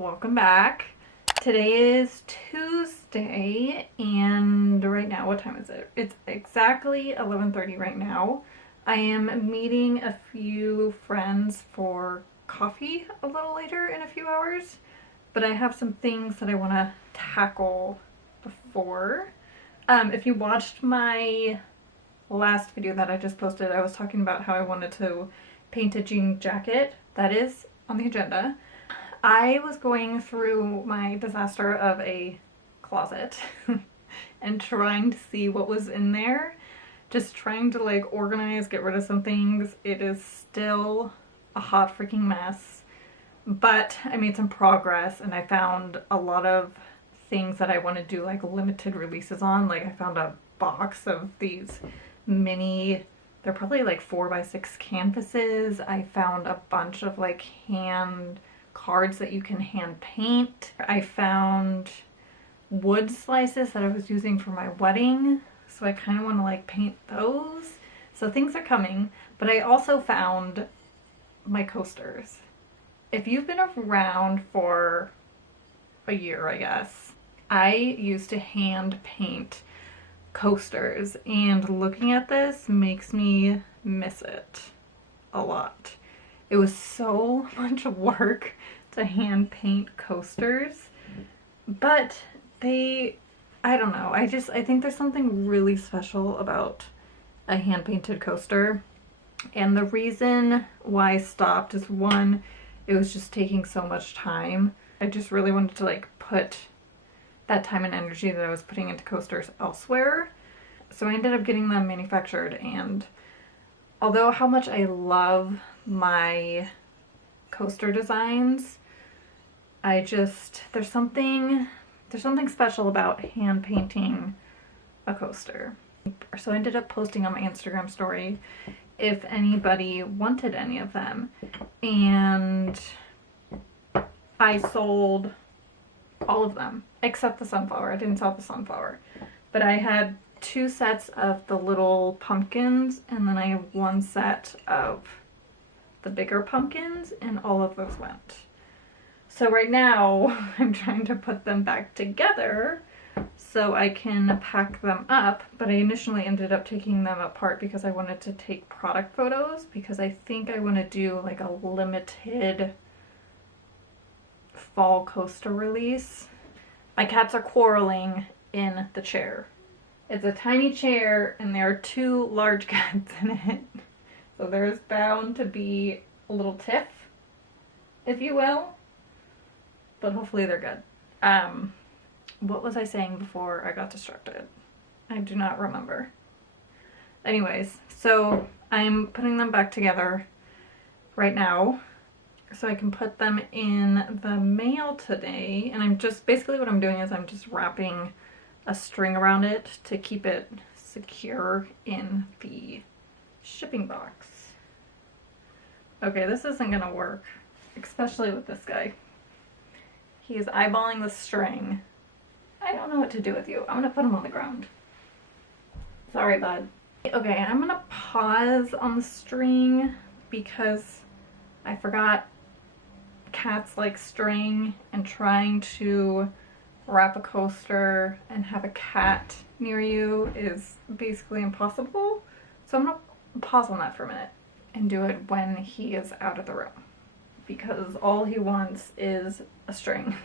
welcome back. Today is Tuesday, and right now, what time is it? It's exactly 11:30 right now. I am meeting a few friends for coffee a little later in a few hours, but I have some things that I want to tackle before. If you watched my last video that I just posted, I was talking about how I wanted to paint a jean jacket. That is on the agenda. I was going through my disaster of a closet and trying to see what was in there. Just trying to like organize, get rid of some things. It is still a hot freaking mess, but I made some progress and I found a lot of things that I want to do like limited releases on. Like I found a box of these mini, they're probably like 4x6 canvases. I found a bunch of like hand cards that you can hand paint. I found wood slices that I was using for my wedding, so I kind of want to like paint those. So things are coming, but I also found my coasters. If you've been around for a year, I guess, I used to hand paint coasters, and looking at this makes me miss it a lot. It was so much work to hand paint coasters, but I don't know, I think there's something really special about a hand painted coaster. And the reason why I stopped is, one, it was just taking so much time. I just really wanted to like put that time and energy that I was putting into coasters elsewhere. So I ended up getting them manufactured, and although how much I love my coaster designs, there's something special about hand painting a coaster. So I ended up posting on my Instagram story if anybody wanted any of them, and I sold all of them except the sunflower. I didn't sell the sunflower, but I had 2 sets of the little pumpkins, and then I have 1 set of the bigger pumpkins, and all of those went. So right now I'm trying to put them back together so I can pack them up, but I initially ended up taking them apart because I wanted to take product photos, because I think I want to do like a limited fall coaster release. My cats are quarreling in the chair. It's a tiny chair and there are 2 large cats in it. So there's bound to be a little tiff, if you will. But hopefully they're good. What was I saying before I got distracted? I do not remember. Anyways, so I'm putting them back together right now so I can put them in the mail today. And basically what I'm doing is I'm just wrapping a string around it to keep it secure in the shipping box. Okay, this isn't gonna work, especially with this guy. He is eyeballing the string. I don't know what to do with you. I'm gonna put him on the ground. Sorry, bud. Okay, I'm gonna pause on the string because I forgot cats like string, and trying to wrap a coaster and have a cat near you is basically impossible. So I'm gonna pause on that for a minute and do it when he is out of the room, because all he wants is a string.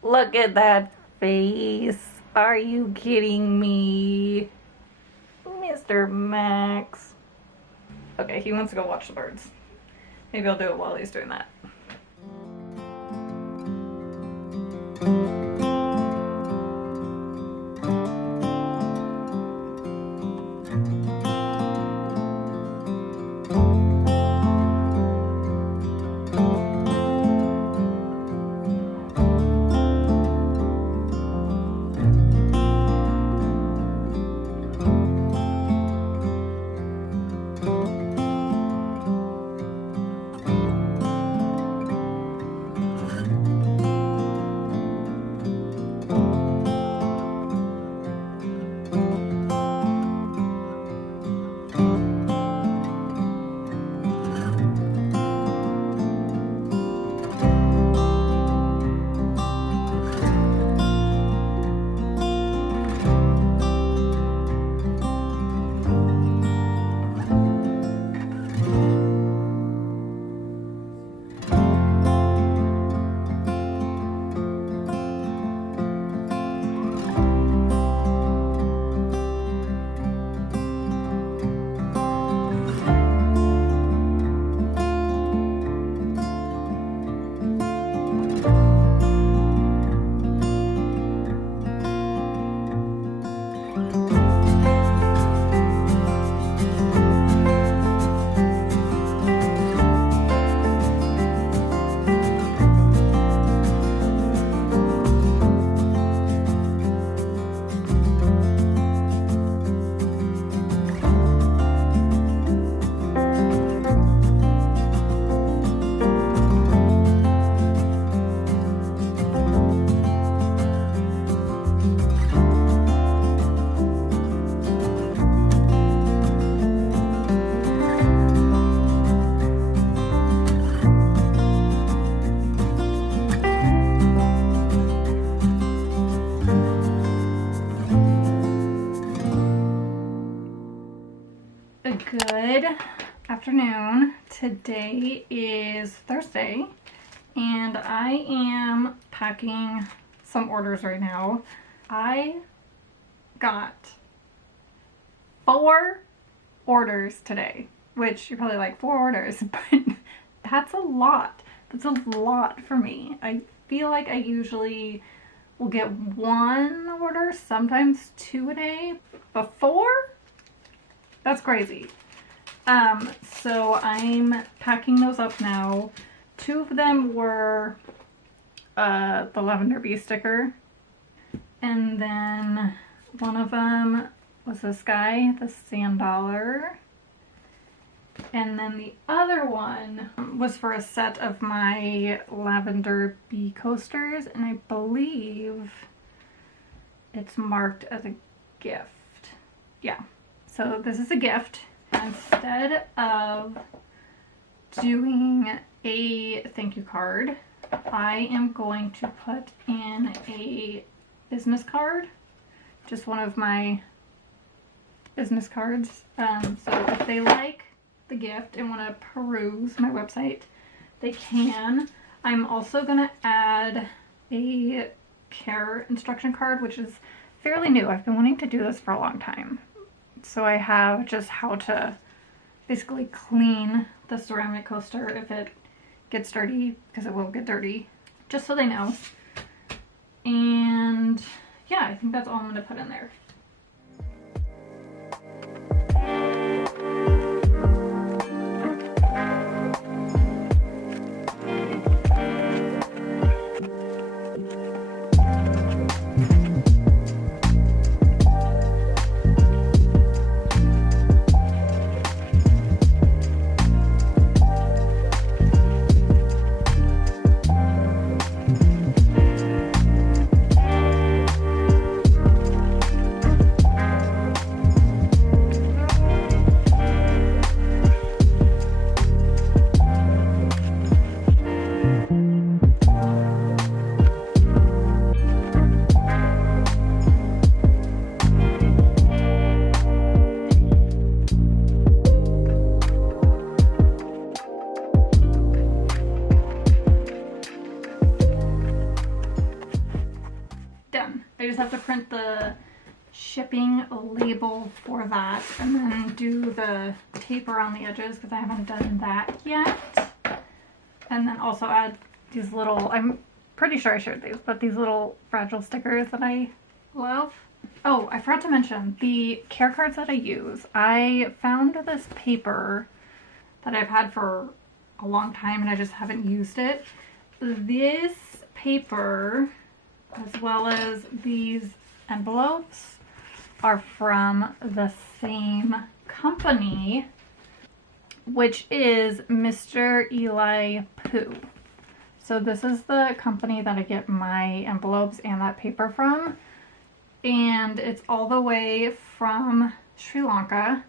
Look at that face. Are you kidding me? Mr. Max. Okay, he wants to go watch the birds. Maybe I'll do it while he's doing that. Good afternoon. Today is Thursday and I am packing some orders right now. I got 4 orders today, which you're probably like, 4 orders, but that's a lot. That's a lot for me. I feel like I usually will get 1 order, sometimes 2 a day, but 4? That's crazy. So I'm packing those up now. 2 of them were the lavender bee sticker, and then one of them was this guy, the sand dollar, and then the other one was for a set of my lavender bee coasters, and I believe it's marked as a gift. Yeah, so this is a gift. Instead of doing a thank you card, I am going to put in a business card, just one of my business cards. So if they like the gift and want to peruse my website, they can. I'm also going to add a care instruction card, which is fairly new. I've been wanting to do this for a long time. So I have just how to basically clean the ceramic coaster if it gets dirty, because it will get dirty, just so they know. And yeah, I think that's all I'm going to put in there. Done. I just have to print the shipping label for that and then do the tape around the edges because I haven't done that yet. And then also add these little, I'm pretty sure I shared these, but these little fragile stickers that I love. Oh, I forgot to mention the care cards that I use. I found this paper that I've had for a long time and I just haven't used it. This paper, as well as these envelopes, are from the same company, which is Mr. Eli Pooh. So this is the company that I get my envelopes and that paper from, and it's all the way from Sri Lanka.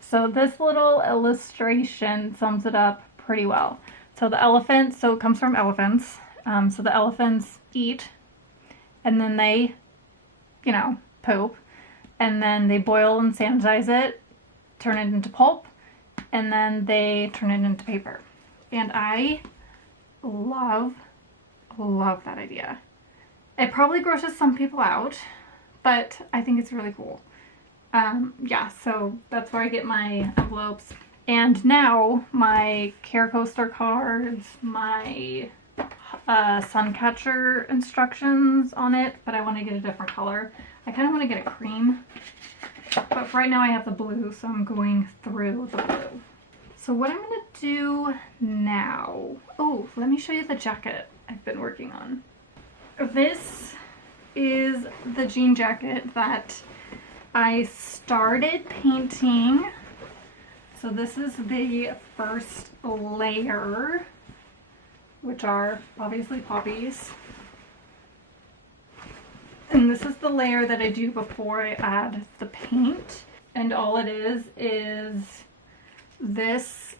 So this little illustration sums it up pretty well. So the elephant, so it comes from elephants. So the elephants eat, and then they, poop, and then they boil and sanitize it, turn it into pulp, and then they turn it into paper. And I love that idea. It probably grosses some people out, but I think it's really cool. Yeah, so that's where I get my envelopes. And now my care coaster cards, my sun catcher instructions on it, but I want to get a different color. I kind of want to get a cream, but for right now I have the blue, so I'm going through the blue. So what I'm going to do now, oh, let me show you the jacket I've been working on. This is the jean jacket that I started painting. So this is the first layer, which are obviously poppies. And this is the layer that I do before I add the paint. And all it is this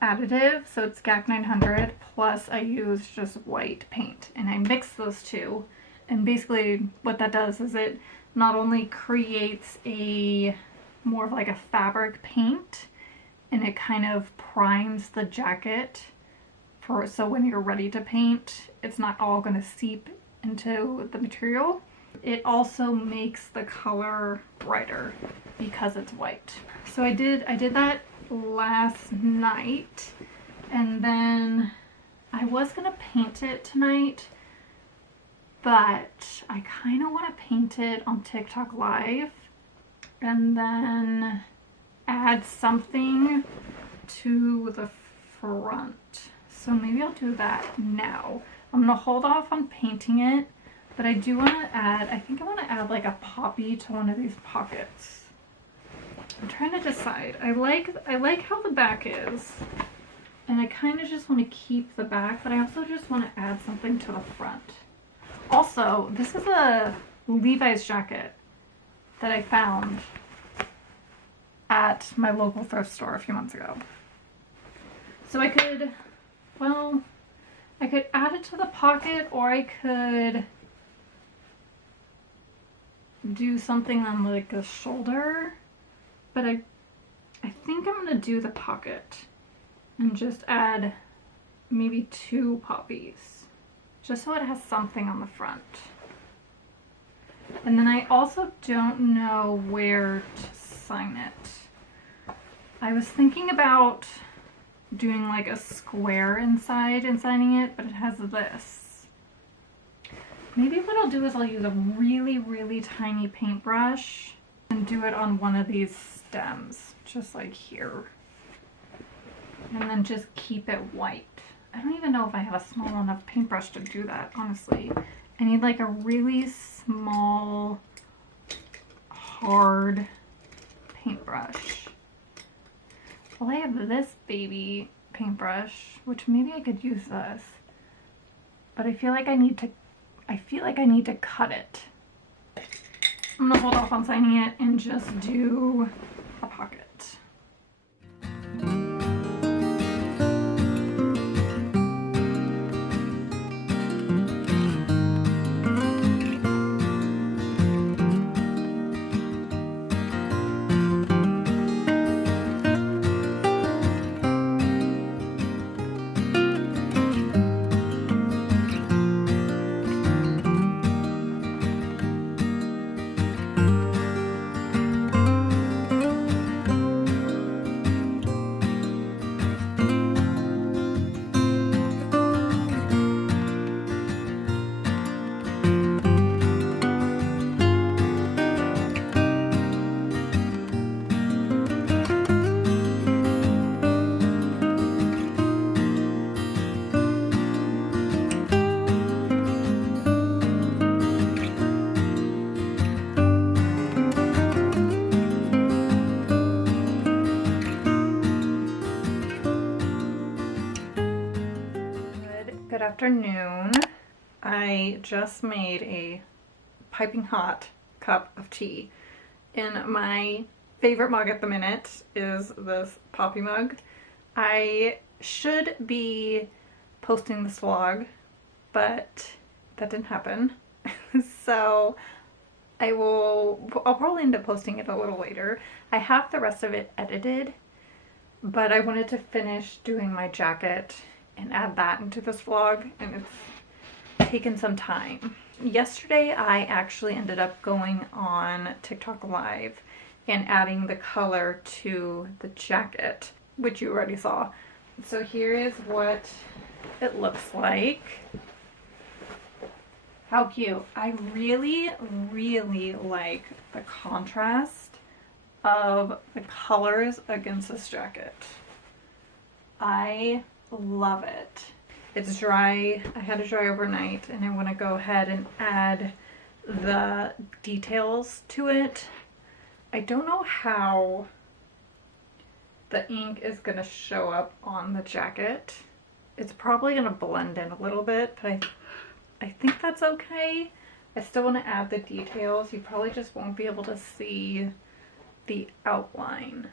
additive, so it's GAC 900, plus I use just white paint. And I mix those two. And basically what that does is it not only creates a more of like a fabric paint, and it kind of primes the jacket for so when you're ready to paint, it's not all going to seep into the material. It also makes the color brighter because it's white. So I did that last night, and then I was gonna paint it tonight, but I kind of want to paint it on TikTok Live and then add something to the front. So maybe I'll do that now. I'm gonna hold off on painting it, but I do want to add, I think I want to add like a poppy to one of these pockets. I'm trying to decide. I like how the back is, and I kind of just want to keep the back, but I also just want to add something to the front. Also, this is a Levi's jacket that I found at my local thrift store a few months ago. So I could, well, I could add it to the pocket, or I could do something on like the shoulder, but I think I'm gonna do the pocket and just add maybe 2 poppies, just so it has something on the front. And then I also don't know where to sign it. I was thinking about doing like a square inside and signing it, but it has this. Maybe what I'll do is I'll use a really, really tiny paintbrush and do it on one of these stems, just like here. And then just keep it white. I don't even know if I have a small enough paintbrush to do that, honestly. I need like a really small, hard paintbrush. Well, I have this baby paintbrush, which maybe I could use this, but I feel like I need to cut it. I'm gonna hold off on signing it and just do a pocket. Good afternoon. I just made a piping hot cup of tea, and my favorite mug at the minute is this Poppy mug. I should be posting this vlog, but that didn't happen. So I'll probably end up posting it a little later. I have the rest of it edited, but I wanted to finish doing my jacket and add that into this vlog, and it's taken some time. Yesterday I actually ended up going on TikTok Live and adding the color to the jacket, which you already saw. So here is what it looks like. How cute. I really, really like the contrast of the colors against this jacket. I love it. It's dry. I had it dry overnight, and I want to go ahead and add the details to it. I don't know how the ink is going to show up on the jacket. It's probably going to blend in a little bit, but I think that's okay. I still want to add the details. You probably just won't be able to see the outline.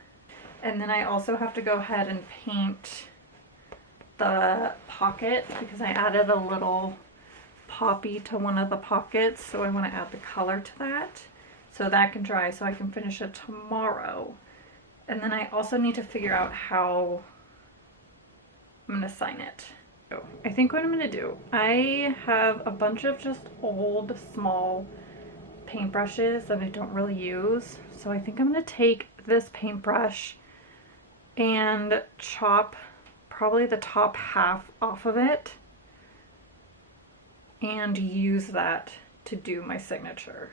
And then I also have to go ahead and paint the pocket because I added a little poppy to one of the pockets, so I want to add the color to that so that can dry so I can finish it tomorrow. And then I also need to figure out how I'm gonna sign it. So I think what I'm gonna do, I have a bunch of just old, small paintbrushes that I don't really use. So I think I'm gonna take this paintbrush and chop probably the top half off of it and use that to do my signature.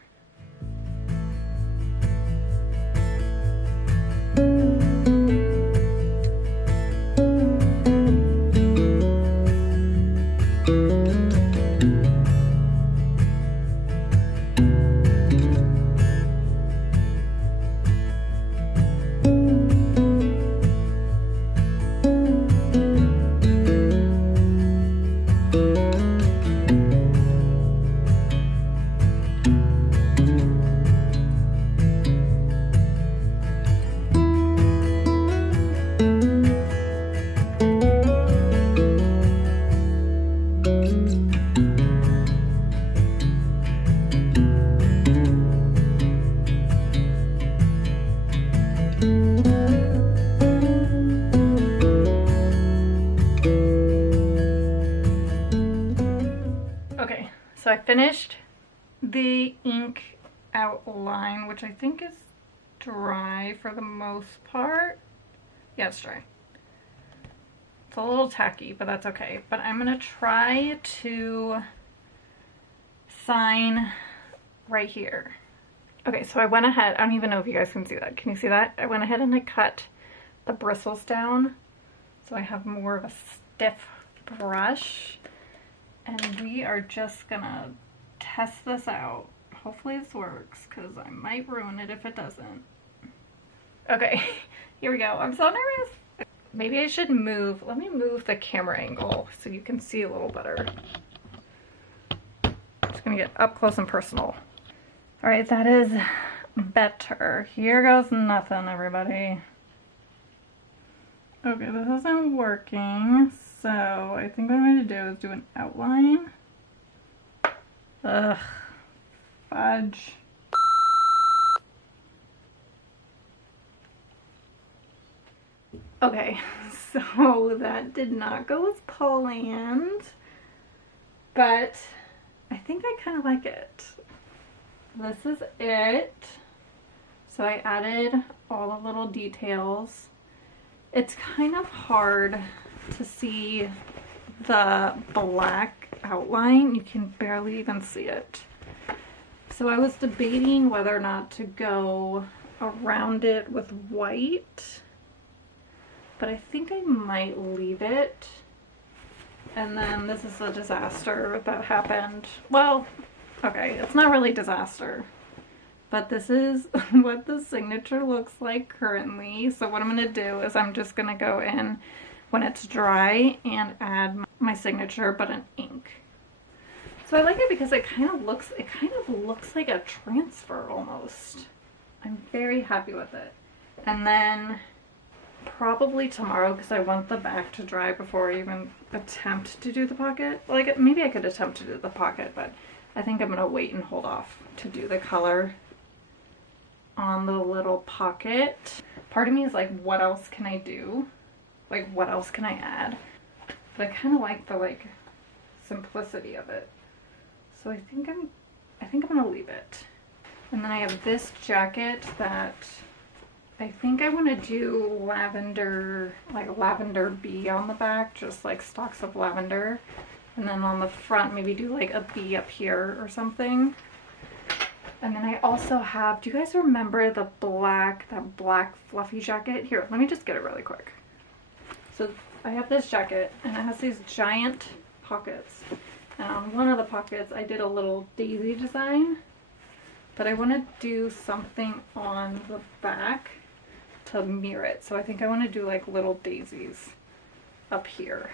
Okay, so I finished the ink outline, which I think is dry for the most part. Yeah, it's dry. It's a little tacky, but that's okay. But I'm gonna try to sign right here. Okay, so I went ahead, I don't even know if you guys can see that. Can you see that? I went ahead and I cut the bristles down so I have more of a stiff brush. And we are just gonna test this out. Hopefully this works, because I might ruin it if it doesn't. Okay, here we go. I'm so nervous. Maybe I should move, let me move the camera angle so you can see a little better. Just gonna get up close and personal. All right, that is better. Here goes nothing, everybody. Okay, this isn't working, so I think what I'm going to do is do an outline. Ugh, fudge. Okay, so that did not go as planned, but I think I kind of like it. This is it. So I added all the little details. It's kind of hard to see the black outline. You can barely even see it. So I was debating whether or not to go around it with white, but I think I might leave it. And then this is a disaster that happened. Well, okay, it's not really disaster, but this is what the signature looks like currently. So what I'm going to do is I'm just going to go in when it's dry and add my signature, but in ink. So I like it because it kind of looks like a transfer almost. I'm very happy with it. And then probably tomorrow, because I want the back to dry before I even attempt to do the pocket. Like, maybe I could attempt to do the pocket, but I think I'm gonna wait and hold off to do the color on the little pocket. Part of me is like, what else can I do? Like, what else can I add? But I kind of like the simplicity of it. So I think I'm gonna leave it. And then I have this jacket that I think I want to do lavender, like lavender bee on the back, just like stalks of lavender. And then on the front, maybe do like a bee up here or something. And then I also have, do you guys remember that black fluffy jacket? Here, let me just get it really quick. So I have this jacket and it has these giant pockets. And on one of the pockets, I did a little daisy design. But I want to do something on the back to mirror it. So I think I want to do like little daisies up here.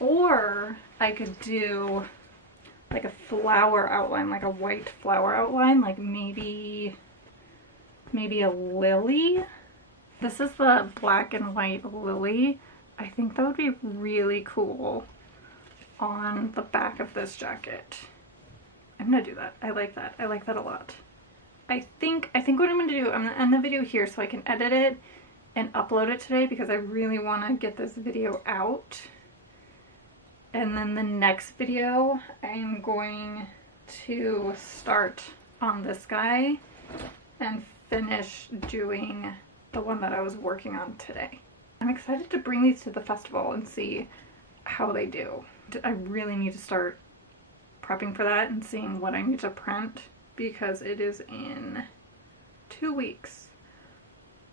Or I could do like a flower outline, like a white flower outline, like maybe a lily. This is the black and white lily. I think that would be really cool on the back of this jacket. I'm gonna do that. I like that. I like that a lot. I think what I'm gonna do, I'm gonna end the video here so I can edit it and upload it today because I really want to get this video out. And then the next video, I'm going to start on this guy and finish doing the one that I was working on today. I'm excited to bring these to the festival and see how they do. I really need to start prepping for that and seeing what I need to print because it is in 2 weeks.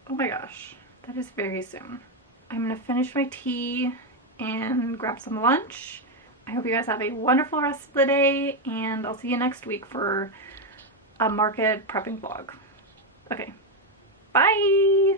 Oh my gosh, that is very soon. I'm gonna finish my tea and grab some lunch. I hope you guys have a wonderful rest of the day, and I'll see you next week for a market prepping vlog. Okay, bye!